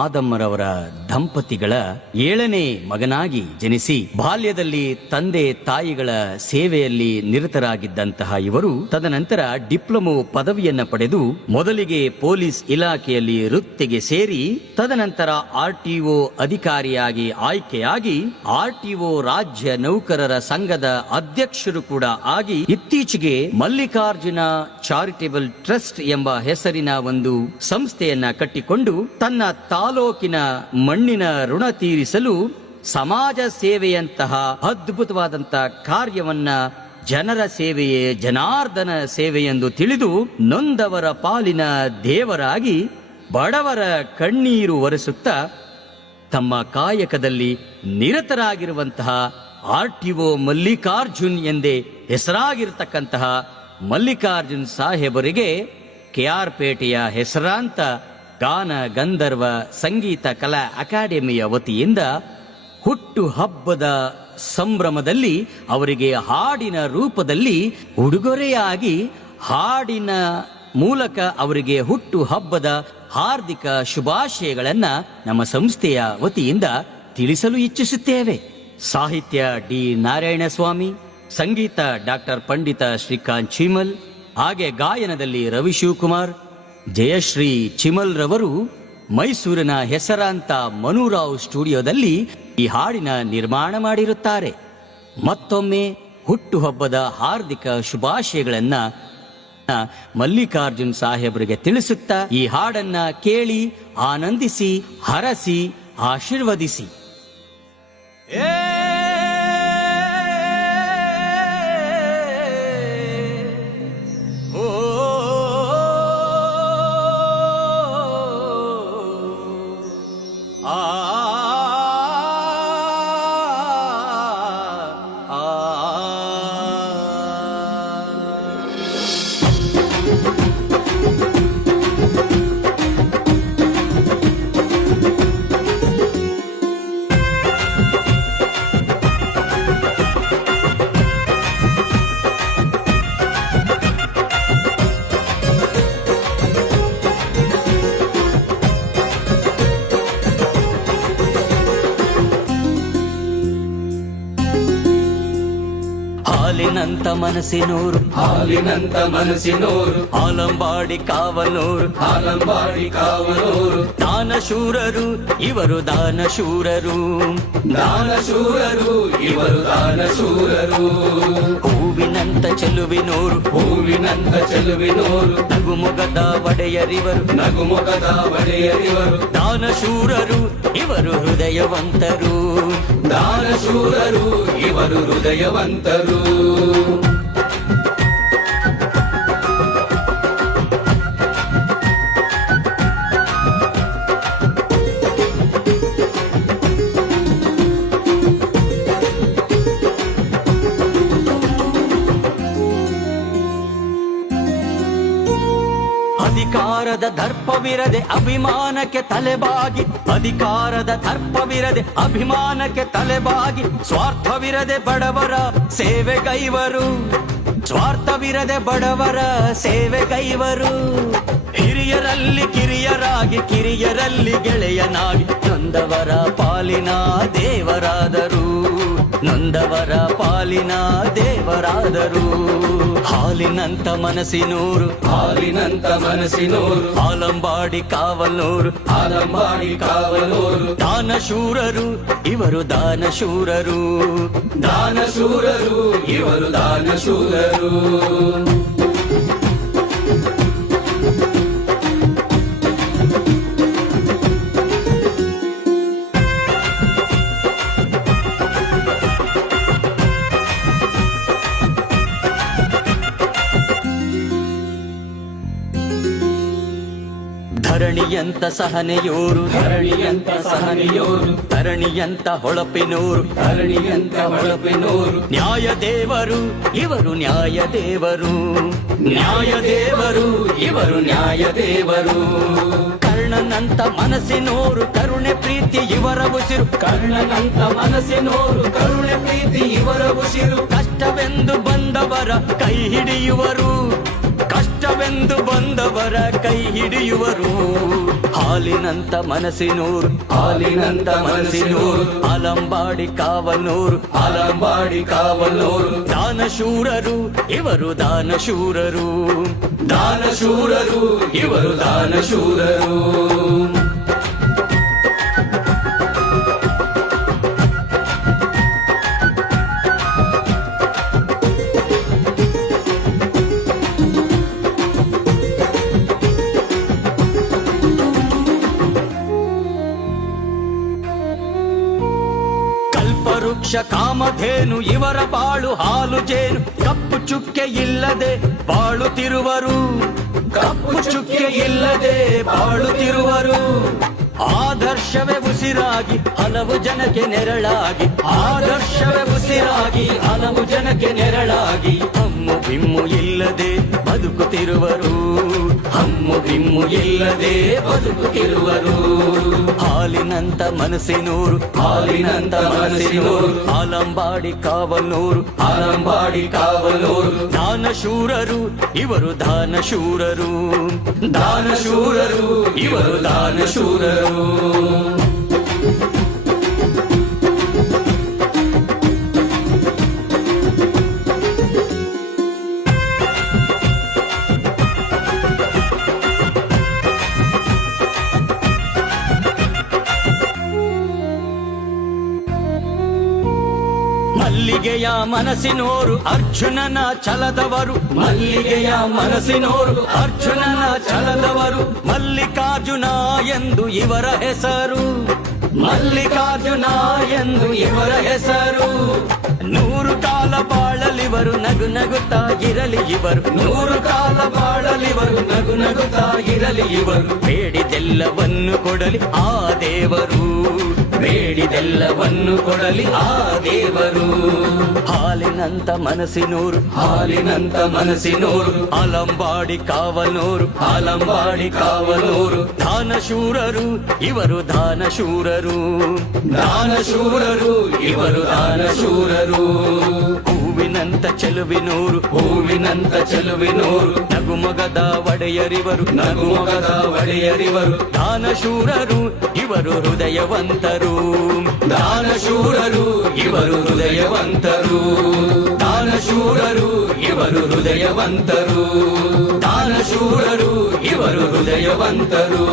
ಆದಮ್ಮರವರ ದಂಪತಿಗಳ 7ನೇ ಮಗನಾಗಿ ಜನಿಸಿ ಬಾಲ್ಯದಲ್ಲಿ ತಂದೆ ತಾಯಿಗಳ ಸೇವೆಯಲ್ಲಿ ನಿರತರಾಗಿದ್ದಂತಹ ಇವರು ತದನಂತರ ಡಿಪ್ಲೊಮೊ ಪದವಿಯನ್ನ ಪಡೆದು ಮೊದಲಿಗೆ ಪೊಲೀಸ್ ಇಲಾಖೆಯಲ್ಲಿ ವೃತ್ತಿಗೆ ಸೇರಿ ತದನಂತರ RTO ಅಧಿಕಾರಿಯಾಗಿ ಆಯ್ಕೆಯಾಗಿ RTO ರಾಜ್ಯ ನೌಕರರ ಸಂಘದ ಅಧ್ಯಕ್ಷರು ಕೂಡ ಆಗಿ ಇತ್ತೀಚೆಗೆ ಮಲ್ಲಿಕಾರ್ಜುನ ಚಾರಿಟೇಬಲ್ ಟ್ರಸ್ಟ್ ಎಂಬ ಹೆಸರಿನ ಒಂದು ಸಂಸ್ಥೆಯನ್ನ ಕಟ್ಟಿಕೊಂಡು ತನ್ನ ತಾಲೂಕಿನ ಮಣ್ಣಿನ ಋಣ ತೀರಿಸಲು ಸಮಾಜ ಸೇವೆಯಂತಹ ಅದ್ಭುತವಾದಂತಹ ಕಾರ್ಯವನ್ನ ಜನರ ಸೇವೆಯೇ ಜನಾರ್ದನ ಸೇವೆಯೆಂದು ತಿಳಿದು ನೊಂದವರ ಪಾಲಿನ ದೇವರಾಗಿ ಬಡವರ ಕಣ್ಣೀರು ಒರೆಸುತ್ತಾ ತಮ್ಮ ಕಾಯಕದಲ್ಲಿ ನಿರತರಾಗಿರುವಂತಹ RTO ಮಲ್ಲಿಕಾರ್ಜುನ್ ಎಂದೇ ಹೆಸರಾಗಿರ್ತಕ್ಕಂತಹ ಮಲ್ಲಿಕಾರ್ಜುನ್ ಸಾಹೇಬರಿಗೆ KR ಪೇಟೆಯ ಹೆಸರಾಂತ ಗಾನ ಗಂಧರ್ವ ಸಂಗೀತ ಕಲಾ ಅಕಾಡೆಮಿಯ ವತಿಯಿಂದ ಹುಟ್ಟು ಹಬ್ಬದ ಸಂಭ್ರಮದಲ್ಲಿ ಅವರಿಗೆ ಹಾಡಿನ ರೂಪದಲ್ಲಿ ಉಡುಗೊರೆಯಾಗಿ ಹಾಡಿನ ಮೂಲಕ ಅವರಿಗೆ ಹುಟ್ಟು ಹಬ್ಬದ ಹಾರ್ದಿಕ ಶುಭಾಶಯಗಳನ್ನ ನಮ್ಮ ಸಂಸ್ಥೆಯ ವತಿಯಿಂದ ತಿಳಿಸಲು ಇಚ್ಛಿಸುತ್ತೇವೆ. ಸಾಹಿತ್ಯ D ನಾರಾಯಣಸ್ವಾಮಿ, ಸಂಗೀತ ಡಾಕ್ಟರ್ ಪಂಡಿತ ಶ್ರೀಕಾಂತ್ ಚಿಮಲ್, ಹಾಗೆ ಗಾಯನದಲ್ಲಿ ರವಿ ಶಿವಕುಮಾರ್, ಜಯಶ್ರೀ ಚಿಮಲ್ ರವರು ಮೈಸೂರಿನ ಹೆಸರಾಂತ ಮನುರಾವ್ ಸ್ಟುಡಿಯೋದಲ್ಲಿ ಈ ಹಾಡಿನ ನಿರ್ಮಾಣ ಮಾಡಿರುತ್ತಾರೆ. ಮತ್ತೊಮ್ಮೆ ಹುಟ್ಟುಹಬ್ಬದ ಹಾರ್ದಿಕ ಶುಭಾಶಯಗಳನ್ನ ಮಲ್ಲಿಕಾರ್ಜುನ್ ಸಾಹೇಬರಿಗೆ ತಿಳಿಸುತ್ತಾ ಈ ಹಾಡನ್ನ ಕೇಳಿ ಆನಂದಿಸಿ ಹರಸಿ ಆಶೀರ್ವದಿಸಿ. ಹಾಲಿನಂತ ಮನಸ್ಸಿನೂರು, ಹಾಲಿನಂತ ಮನಸ್ಸಿನೋರು, ಆಲಂಬಾಡಿ ಕಾವನೂರು, ಆಲಂಬಾಡಿ ಕಾವನೂರು, ದಾನಶೂರರು ಇವರು ದಾನಶೂರರು, ದಾನಶೂರರು ಇವರು ದಾನಶೂರರು. ಹೂವಿನಂತ ಚೆಲುವಿನೂರು, ಹೂವಿನಂತ ಚೆಲುವಿನೋರು, ನಗುಮೊಗದ ಒಡೆಯರಿವರು, ನಗುಮೊಗದ ಒಡೆಯರಿವರು. ದಾನಶೂರರು ಇವರು ಹೃದಯವಂತರು, ದಾನಶೂರರು ಇವರು ಹೃದಯವಂತರು. ಅಧಿಕಾರದ ದರ್ಪವಿರದೆ ಅಭಿಮಾನಕ್ಕೆ ತಲೆಬಾಗಿ, ಅಧಿಕಾರದ ದರ್ಪವಿರದೆ ಅಭಿಮಾನಕ್ಕೆ ತಲೆಬಾಗಿ, ಸ್ವಾರ್ಥವಿರದೆ ಬಡವರ ಸೇವೆಗೈವರು, ಸ್ವಾರ್ಥವಿರದೆ ಬಡವರ ಸೇವೆಗೈವರು. ಹಿರಿಯರಲ್ಲಿ ಕಿರಿಯರಾಗಿ ಕಿರಿಯರಲ್ಲಿ ಗೆಳೆಯನಾಗಿ ನೊಂದವರ ಪಾಲಿನ ದೇವರಾದರು, ನೊಂದವರ ಪಾಲಿನ ದೇವರಾದರು. ಹಾಲಿನಂತ ಮನಸ್ಸಿನೂರು, ಹಾಲಿನಂತ ಮನಸ್ಸಿನೋರು, ಆಲಂಬಾಡಿ ಕಾವನೂರು, ಆಲಂಬಾಡಿ ಕಾವನೂರು. ದಾನಶೂರರು ಇವರು ದಾನಶೂರರು, ದಾನಶೂರರು ಇವರು ದಾನಶೂರರು. ಧರಣಿಯಂತ ಸಹನೆಯೂರು, ಧರಣಿಯಂತ ಸಹನೆಯೋರು, ಧರಣಿಯಂತ ಹೊಳಪಿನೂರು, ಧರಣಿಯಂತ ಹೊಳಪಿನೋರು. ನ್ಯಾಯ ದೇವರು ಇವರು ನ್ಯಾಯ ದೇವರು, ನ್ಯಾಯ ದೇವರು ಇವರು ನ್ಯಾಯ ದೇವರು. ಕರ್ಣನಂತ ಮನಸ್ಸಿನೋರು, ಕರುಣೆ ಪ್ರೀತಿ ಇವರ ಉಸಿರು, ಕರ್ಣನಂತ ಮನಸ್ಸಿನೋರು, ಕರುಣೆ ಪ್ರೀತಿ ಇವರ ಉಸಿರು. ಕಷ್ಟವೆಂದು ಬಂದವರ ಕೈ ಹಿಡಿಯುವರು, ಕಷ್ಟ ಕಷ್ಟವೆಂದು ಬಂದವರ ಕೈ ಹಿಡಿಯುವರು. ಹಾಲಿನಂತ ಮನಸ್ಸಿನೂರು, ಹಾಲಿನಂತ ಮನಸ್ಸಿನೂರು, ಅಲಂಬಾಡಿ ಕಾವನೂರು, ಅಲಂಬಾಡಿ ಕಾವಲೂರು. ದಾನಶೂರರು ಇವರು ದಾನಶೂರರು, ದಾನಶೂರರು ಇವರು ದಾನಶೂರರು. ಕಲ್ಪವೃಕ್ಷ ಕಾಮಧೇನು ಇವರ ಬಾಳು ಹಾಲು ಜೇನು. ಕಪ್ಪು ಚುಕ್ಕೆ ಇಲ್ಲದೆ ಬಾಳುತ್ತಿರುವರು, ಕಪ್ಪು ಚುಕ್ಕೆ ಇಲ್ಲದೆ ಬಾಳುತ್ತಿರುವರು. ಆದರ್ಶವೇ ಉಸಿರಾಗಿ ಹಲವು ಜನಕ್ಕೆ ನೆರಳಾಗಿ, ಆದರ್ಶವೇ ಉಸಿರಾಗಿ ಹಲವು ಜನಕ್ಕೆ ನೆರಳಾಗಿ. ಹಮ್ಮು ಬಿಮ್ಮು ಇಲ್ಲದೆ ಬದುಕುತ್ತಿರುವರು, ಹಮ್ಮು ಬಿಮ್ಮು ಇಲ್ಲದೆ ಬದುಕುತ್ತಿರುವರು. ಹಾಲಿನಂತ ಮನಸ್ಸಿನೂರು, ಹಾಲಿನಂತ ಮನಸ್ಸಿನೂರು, ಅಲಂಬಾಡಿ ಕಾವನೂರು, ಅಲಂಬಾಡಿ ಕಾವಲೂರು. ದಾನಶೂರರು ಇವರು ದಾನಶೂರರು, ದಾನಶೂರರು ಇವರು ದಾನಶೂರರು. ಮಲ್ಲಿಗೆಯ ಮನಸ್ಸಿನೋರು ಅರ್ಜುನನ ಛಲದವರು, ಮಲ್ಲಿಗೆಯ ಮನಸ್ಸಿನೋರು ಅರ್ಜುನನ ಛಲದವರು. ಮಲ್ಲಿಕಾರ್ಜುನ ಎಂದು ಇವರ ಹೆಸರು, ಮಲ್ಲಿಕಾರ್ಜುನ ಎಂದು ಇವರ ಹೆಸರು. 100 ಕಾಲ ಬಾಳಲಿವರು, ನಗು ನಗುತ್ತಾ ಇರಲಿ ಇವರು, 100 ಕಾಲ ಬಾಳಲಿವರು, ನಗು ನಗುತ್ತಾ ಇರಲಿ ಇವರು. ಬೇಡಿದೆಲ್ಲವನ್ನು ಕೊಡಲಿ ಆ ದೇವರು, ಬೇಡಿದೆಲ್ಲವನ್ನು ಕೊಡಲಿ ಆ ದೇವರು. ಹಾಲಿನಂತ ಮನಸ್ಸಿನೂರು, ಹಾಲಿನಂತ ಮನಸ್ಸಿನೂರು, ಅಲಂಬಾಡಿ ಕಾವನೂರು, ಅಲಂಬಾಡಿ ಕಾವಲೂರು. ದಾನಶೂರರು ಇವರು ದಾನಶೂರರು, ದಾನಶೂರರು ಇವರು ದಾನಶೂರರು. ಹೂವಿನಂತ ಚೆಲುವಿನೂರು, ಹೂವಿನಂತ ಚೆಲುವಿನೂರು, ನಗುಮೊಗದ ಒಡೆಯರಿವರು, ನಗುಮೊಗದ ಒಡೆಯರಿವರು. ದಾನಶೂರರು ಇವರು ಹೃದಯವಂತರು, ದಾನಶೂರರು ಇವರು ಹೃದಯವಂತರು. ದಾನಶೂರರು ಇವರು ಹೃದಯವಂತರು. ದಾನಶೂರರು ಇವರು ಹೃದಯವಂತರು.